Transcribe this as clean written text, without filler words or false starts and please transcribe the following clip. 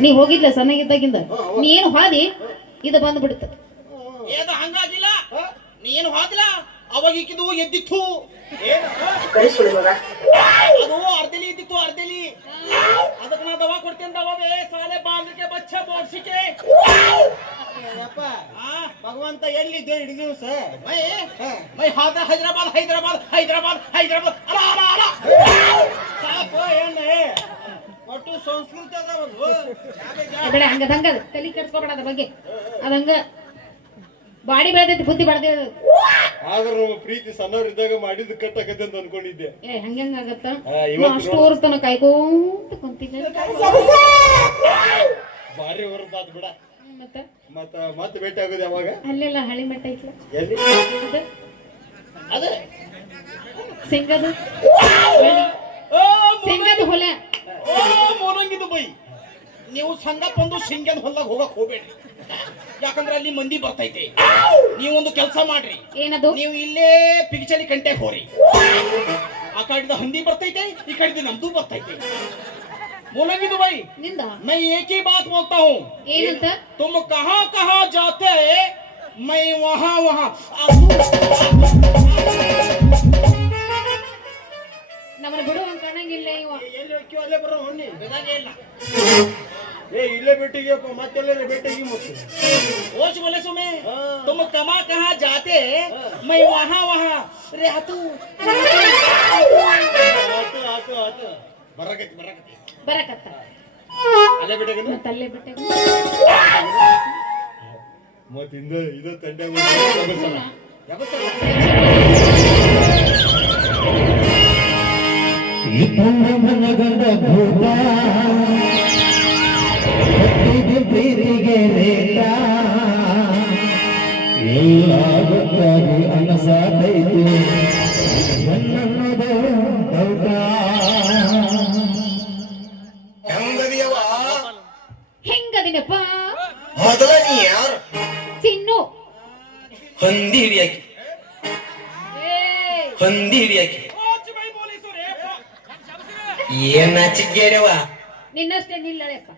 ನೀ ಹೋಗಿದ್ಲ ಸಣ್ಣಗಿದ್ದಾಗಿಂದ ನೀ ಏನು ಹಾದಿ ಇದು ಬಂದ್ಬಿಡ್ತ ಏನು ಹಂಗಾಗಿಲ್ಲ ನೀನು ಹಾದಿಲ್ಲ ಅವಾಗ ಈಕಿದು ಎದ್ದಿತ್ತು ಅದು ಅರ್ಧಲಿ ಇದ್ದಿತ್ತು ಅರ್ಧಲಿ ಅದಕ್ಕೆ ನಾ ದವಾ ಕೊಡ್ತೇನೆ ದವಾವೇ ಸಾಲೆ ಬಾಂಧಕ್ಕೆ ಬಚ್ಚ ಬೋಡ್ಸಿಕೆ ಭಗವಂತ ಎಲ್ಲಿದ್ದೆ ಇಡೀ ದಿವಸ ಮೈ ಹಾದ ಹೈದರಾಬಾದ್ ಹೈದರಾಬಾದ್ ಹೈದರಾಬಾದ್ ಹೈದರಾಬಾದ್ ಅಲ ಅಲ ಅಲ ಸಾಕು ಏನೇ ಒಟ್ಟು ಸಂಸ್ಕೃತಿ ಅದ ಬೇಡ ಹಂಗದ ತಲೆ ಕೆಡ್ಸ್ಕೊಬೇಡ ಅದ್ರ ಬಗ್ಗೆ ಅದಂಗ ಬಾಡಿ ಬೆಳೆದೈತಿ ಬುದ್ಧಿ ಬೆಳೆದ ಆದ್ರ ನಮ್ಮ ಪ್ರೀತಿ ಸಣ್ಣವ್ರಿದ್ದಾಗ ಮಾಡಿದ್ ಕಟ್ಟಕತ್ತೆ ಅಂತ ಅನ್ಕೊಂಡಿದ್ದೆ ಹಂಗಂಗಾಗತ್ತ ಅಷ್ಟು ವರ್ಷ ಕಾಯ್ಕೊಂತ ಕುಂತಿದ್ದೆ ಬಾರಿ ಹೊರಬಾದ್ ಬಿಡ ಮತ್ತೆ ಮತ್ತೆ ಭೇಟಿ ಆಗೋದು ಯಾವಾಗ ಅಲ್ಲೆಲ್ಲ ಹಳಿ ಮಟ್ಟ ಐತ್ಲ ಎಲ್ಲಿ ಅದ ಸಿಂಗದ ಸಿಂಗದ ಹೊಲೆ ಮೂಲಂಗಿದು ಬೈ ನೀವು ಸಂಗಪ್ಪಂದು ಸಿಂಗದ ಹೊಲ್ದಾಗ ಹೋಗಕ್ ಹೋಗ್ಬೇಡ್ರಿ ಯಾಕಂದ್ರೆ ಅಲ್ಲಿ ಮಂದಿ ಬರ್ತೈತೆ ನೀವೊಂದು ಕೆಲಸ ಮಾಡ್ರಿ ಏನದು ನೀವು ಇಲ್ಲೇ ಪಿಗಿಚಲಿ ಕಂಟೆಗೆ ಹೋರಿ ಆ ಕಡೆದ ಹಂದಿ ಬರ್ತೈತೆ ಈ ಕಡೆದ ನಮ್ದು ಬರ್ತೈತೆ ಮೂಲಂಗಿದು ಬೈ ನಿಂದ मैं एक ही बात बोलता हूँ ಏನಂತ तुम कहाँ कहाँ जाते मैं वहाँ वहाँ ನಮ್ಮನ್ನ ಬಿಡು ಹಂಗ ಕಾಣಂಗಿಲ್ಲ ಇವ ಎಲ್ಲಿ ಹೋಗ್ತೀವಿ ಅಲ್ಲೇ ಬರೋ ಹೊನ್ನಿ ಬಿಡಂಗೇ ಇಲ್ಲ ಇಲ್ಲೇ ಭೇಟಿಗೆ ಮತ್ತೆಲ್ಲ ಭೇಟಿಗೆ ಮತ್ತೆ ओज बोले सो मैं तुम कहाँ जाते मैं वहाँ वहाँ रहतू ಆತು ಬರಕತ್ತಿ ಬರಕತ್ತ ಅಲ್ಲೇ ಭೇಟಿಗೆ ಮತ್ತೆ ಅಲ್ಲೇ ಬಿಟ್ಟೆ ಮತ್ತಿಂದ ಇದು ತಂಡೆ ಮನಗಂಡ ಭೂತ ಪ್ರೀತಿಗೆ ರೇಟ ಎಲ್ಲ ಗೊತ್ತಾಗಿ ಅನಸಾತೈತಿ ನನ್ನದು ಡೌಟ ಹೆಂಗದಿಯವ ಹೆಂಗದಿನಪ್ಪ ಮೊದಲ ನೀ ಯಾರು ಚಿನ್ನು ಹೊಂದಿ ಹಿಡಿಯಾಕಿ ಹೊಂದಿ ಹಿಡಿಯಾಕಿ ಏನ್ ನಾಚಿಗೇರವ ನಿನ್ನಷ್ಟೇ ನಿಲ್ಲಳೆಪ್ಪ